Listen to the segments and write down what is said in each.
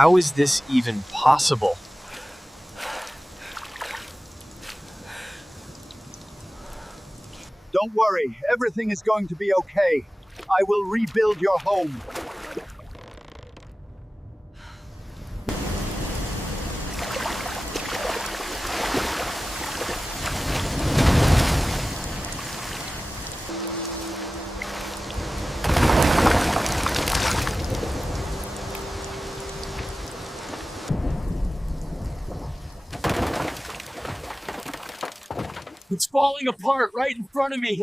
How is this even possible? Don't worry, everything is going to be okay. I will rebuild your home. It's falling apart right in front of me.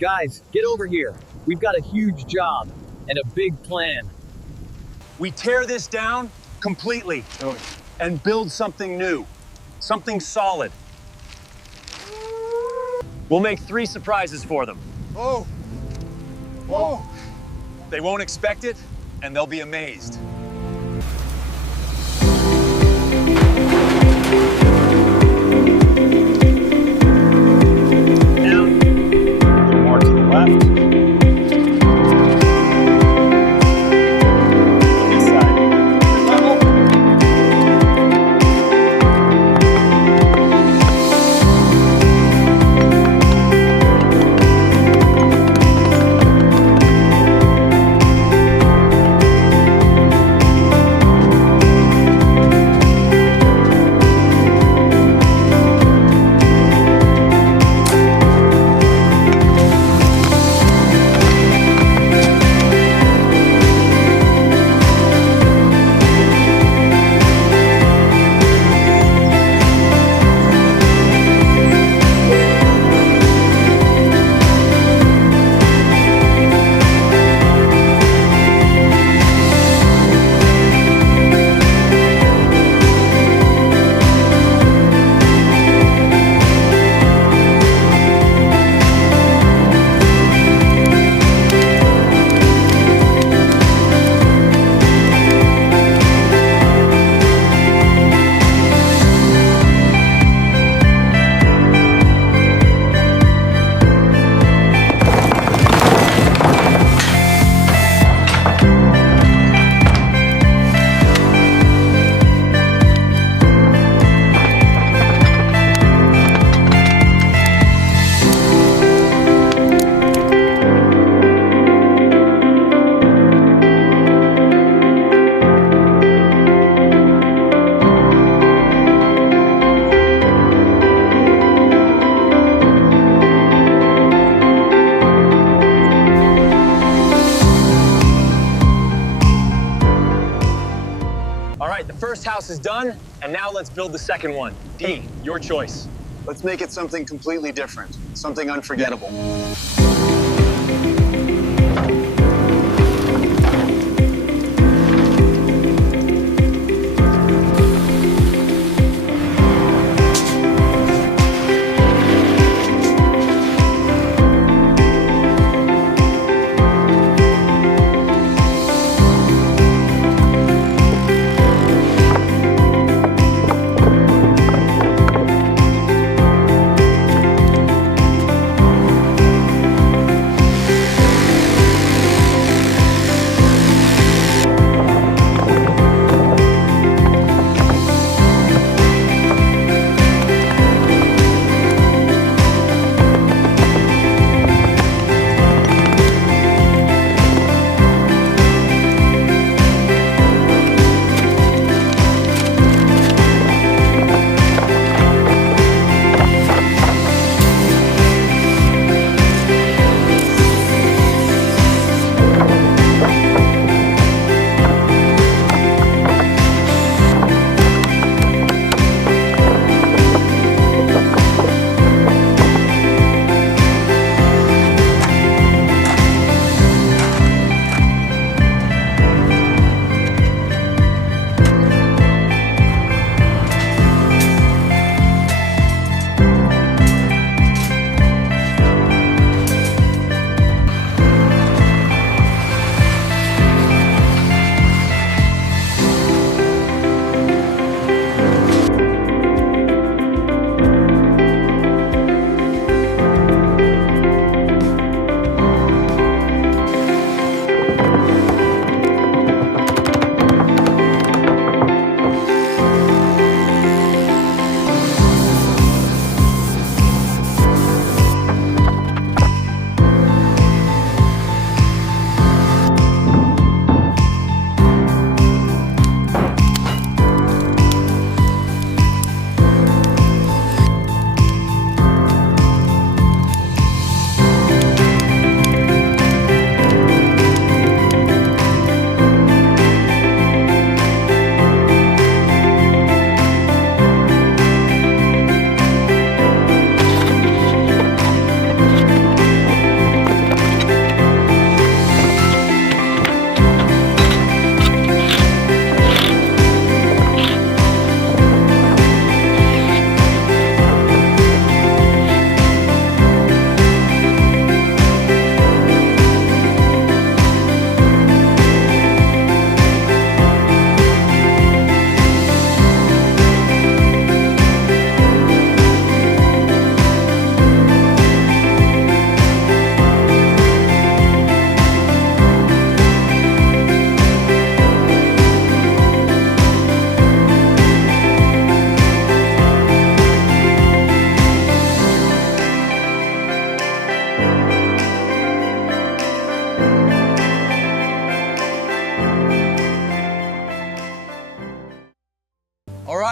Guys, get over here. We've got a huge job and a big plan. We tear this down completely and build something new, something solid. We'll make 3 surprises for them. Oh! Oh! They won't expect it, and they'll be amazed. Down, a little more to the left. This side. Level. All right, the first house is done, and now let's build the second one. D, your choice. Let's make it something completely different, something unforgettable.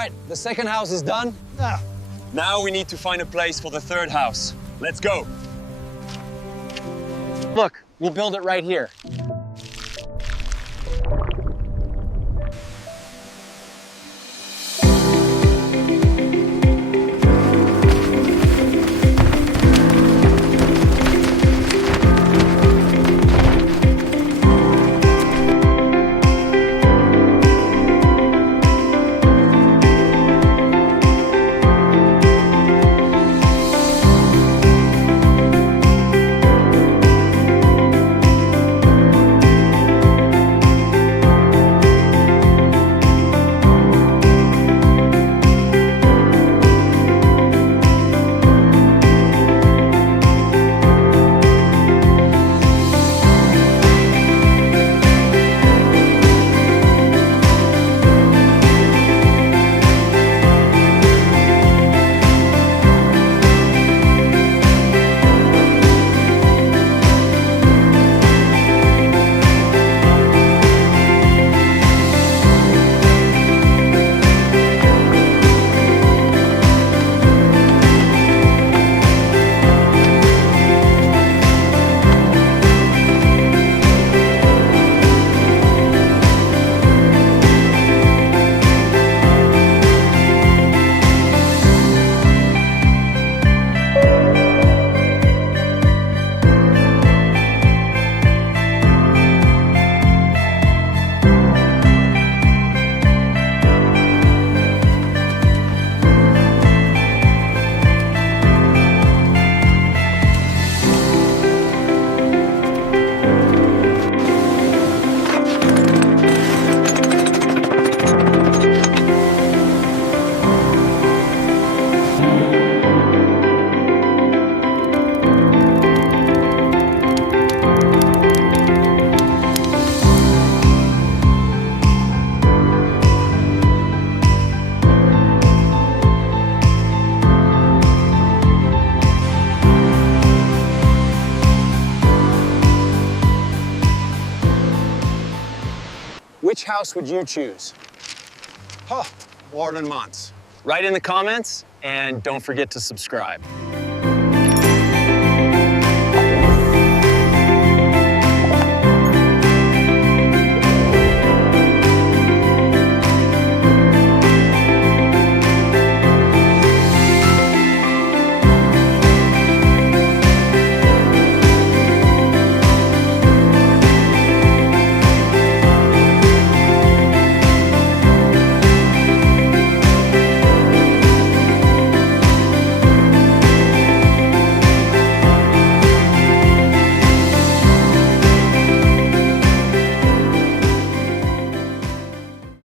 right, the second house is done. Now we need to find a place for the third house. Let's go. Look, we'll build it right here. Which house would you choose? Ward and Mons. Write in the comments, and don't forget to subscribe.